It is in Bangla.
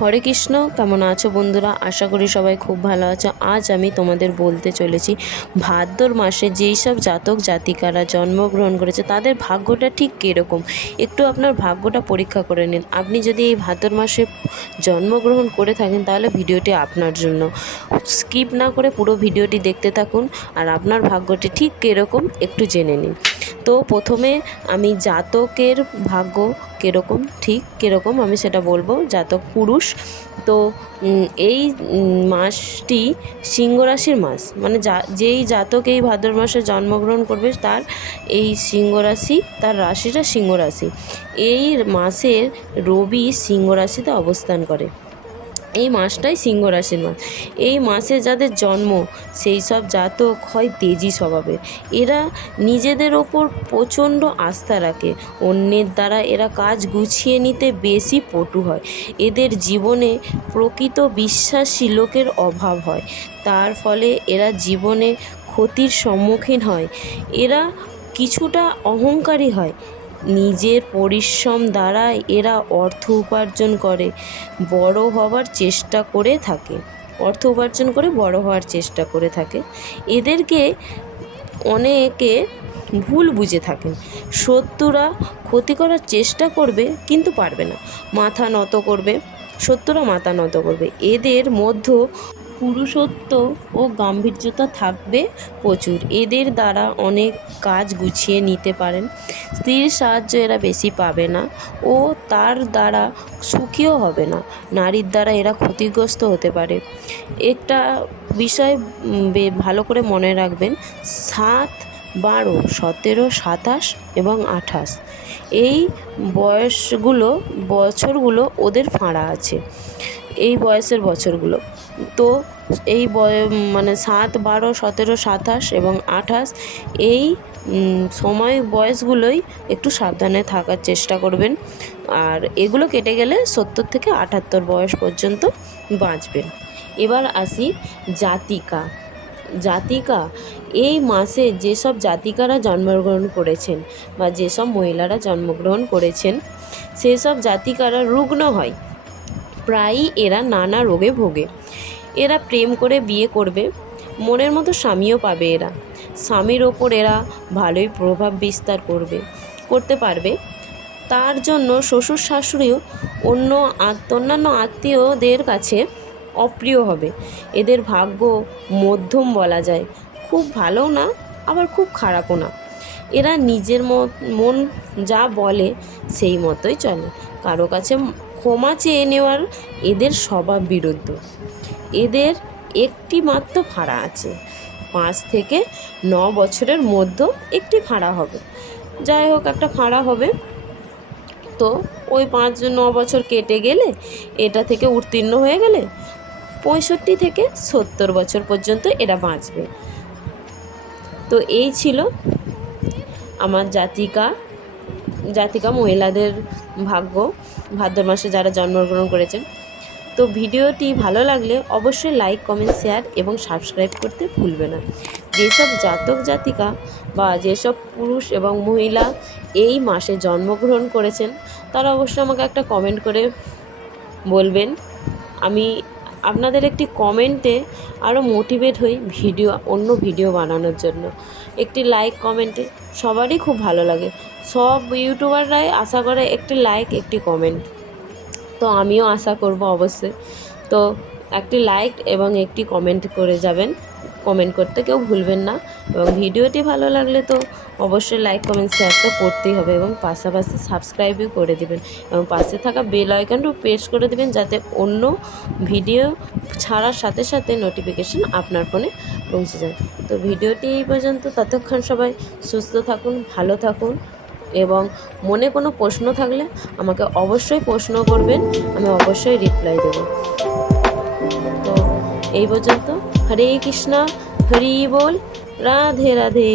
হরে কৃষ্ণ। কেমন আছো বন্ধুরা? আশা করি সবাই খুব ভালো আছো। আজ আমি তোমাদের বলতে চলেছি ভাদ্র মাসে যেই সব জাতক জাতিকারা জন্মগ্রহণ করেছে তাদের ভাগ্যটা ঠিক কীরকম। একটু আপনার ভাগ্যটা পরীক্ষা করে নিন। আপনি যদি এই ভাদ্র মাসে জন্মগ্রহণ করে থাকেন তাহলে ভিডিওটি আপনার জন্য। স্কিপ না করে পুরো ভিডিওটি দেখতে থাকুন আর আপনার ভাগ্যটি ঠিক কীরকম একটু জেনে নিন। তো প্রথমে আমি জাতকের ভাগ্য কীরকম ঠিক কীরকম আমি সেটা বলবো। জাতক পুরুষ, তো এই মাসটি সিংহ রাশির মাস, মানে যেই জাতক এই ভাদ্র মাসে জন্মগ্রহণ করবে তার এই সিংহ রাশি, তার রাশিটা সিংহ রাশি। এই মাসের রবি সিংহ রাশিতে অবস্থান করে। এই মাসটাই সিংহ রাশির মাস। এই মাসে যাদের জন্ম সেই সব জাতক হয় তেজি স্বভাবের। এরা নিজেদের ওপর প্রচণ্ড আস্থা রাখে। অন্যের দ্বারা এরা কাজ গুছিয়ে নিতে বেশি পটু হয়। এদের জীবনে প্রকৃত বিশ্বাসী লোকের অভাব হয়। তার ফলে এরা জীবনে ক্ষতির সম্মুখীন হয়। এরা কিছুটা অহংকারী হয়। নিজের পরিশ্রম দ্বারা এরা অর্থ উপার্জন করে বড় হওয়ার চেষ্টা করে থাকে। বড় হওয়ার চেষ্টা করে থাকে। এদেরকে অনেকে ভুল বুঝে থাকেন। শত্রুরা ক্ষতি করার চেষ্টা করবে কিন্তু পারবে না। শত্রুরা মাথা নত করবে। এদের মধ্যে পুরুষত্ব ও গাম্ভীর্যতা থাকবে প্রচুর। এদের দ্বারা অনেক কাজ গুছিয়ে নিতে পারেন। স্ত্রীর সাহায্য এরা বেশি পাবে না ও তার দ্বারা সুখীও হবে না। নারীর দ্বারা এরা ক্ষতিগ্রস্ত হতে পারে। একটা বিষয় ভালো করে মনে রাখবেন, 7, 12, 17, 27 এবং 28 এই বছরগুলো ওদের ফাঁড়া আছে। এই বয়সের বছরগুলো তো এই 7, 12, 17, 27 এবং 28 এই বয়সগুলোই একটু সাবধানে থাকার চেষ্টা করবেন। আর এগুলো কেটে গেলে 70 থেকে 78 বয়স পর্যন্ত বাঁচবেন। এবার আসি জাতিকা। এই মাসে যেসব জাতিকারা জন্মগ্রহণ করেছেন বা যেসব মহিলারা জন্মগ্রহণ করেছেন সেসব জাতিকারা রুগ্ন হয়। প্রায়ই এরা নানা রোগে ভোগে। এরা প্রেম করে বিয়ে করবে, মনের মতো স্বামীও পাবে। এরা স্বামীর ওপর এরা ভালোই প্রভাব বিস্তার করতে পারবে। তার জন্য শ্বশুর শাশুড়িও অন্যান্য আত্মীয়দের কাছে অপ্রিয় হবে। এদের ভাগ্য মধ্যম বলা যায়, খুব ভালোও না আবার খুব খারাপও না। এরা নিজের মন যা বলে সেই মতোই চলে। কারো কাছে ক্ষমা চেয়ে নেওয়ার এদের স্বভাব বিরুদ্ধ। এদের একটি মাত্র ফাঁড়া আছে, 5 থেকে 9 বছরের মধ্যে একটি ফাঁড়া হবে। যাই হোক, একটা ফাঁড়া হবে। তো ওই 5-9 বছর কেটে গেলে, এটা থেকে উত্তীর্ণ হয়ে গেলে 65 থেকে 70 বছর পর্যন্ত এরা বাঁচবে। তো এই ছিল আমার জাতিকা মহিলাদের ভাগ্য ভাদ্র মাসে যারা জন্মগ্রহণ করেছেন। তো ভিডিওটি ভালো লাগলে অবশ্যই লাইক, কমেন্ট, শেয়ার এবং সাবস্ক্রাইব করতে ভুলবে না। যেসব জাতক জাতিকা বা যেসব পুরুষ এবং মহিলা এই মাসে জন্মগ্রহণ করেছেন তারা অবশ্যই আমাকে একটা কমেন্ট করে বলবেন। আমি আপনাদের একটি কমেন্টে আরও মোটিভেট হই অন্য ভিডিও বানানোর জন্য। একটি লাইক কমেন্টে সবারই খুব ভালো লাগে। সব ইউটিউবাররাই আশা করে একটি লাইক, একটি কমেন্ট। তো আমিও আশা করব অবশ্যই। তো একটি লাইক এবং একটি কমেন্ট করে যাবেন। কমেন্ট করতে কেউ ভুলবেন না। এবং ভিডিওটি ভালো লাগলে তো অবশ্যই লাইক, কমেন্ট, শেয়ার তো করতেই হবে এবং পাশাপাশি সাবস্ক্রাইবও করে দেবেন এবং পাশে থাকা বেল আইকনটাও প্রেস করে দেবেন যাতে অন্য ভিডিও ছাড়ার সাথে সাথে নোটিফিকেশন আপনার ফোনে পৌঁছে যায়। তো ভিডিওটি এই পর্যন্ত। ততক্ষণ সবাই সুস্থ থাকুন, ভালো থাকুন এবং মনে কোনো প্রশ্ন থাকলে আমাকে অবশ্যই প্রশ্ন করবেন, আমি অবশ্যই রিপ্লাই দেব। তো এই পর্যন্ত। হরে কৃষ্ণা, হরি বল, রাধে রাধে।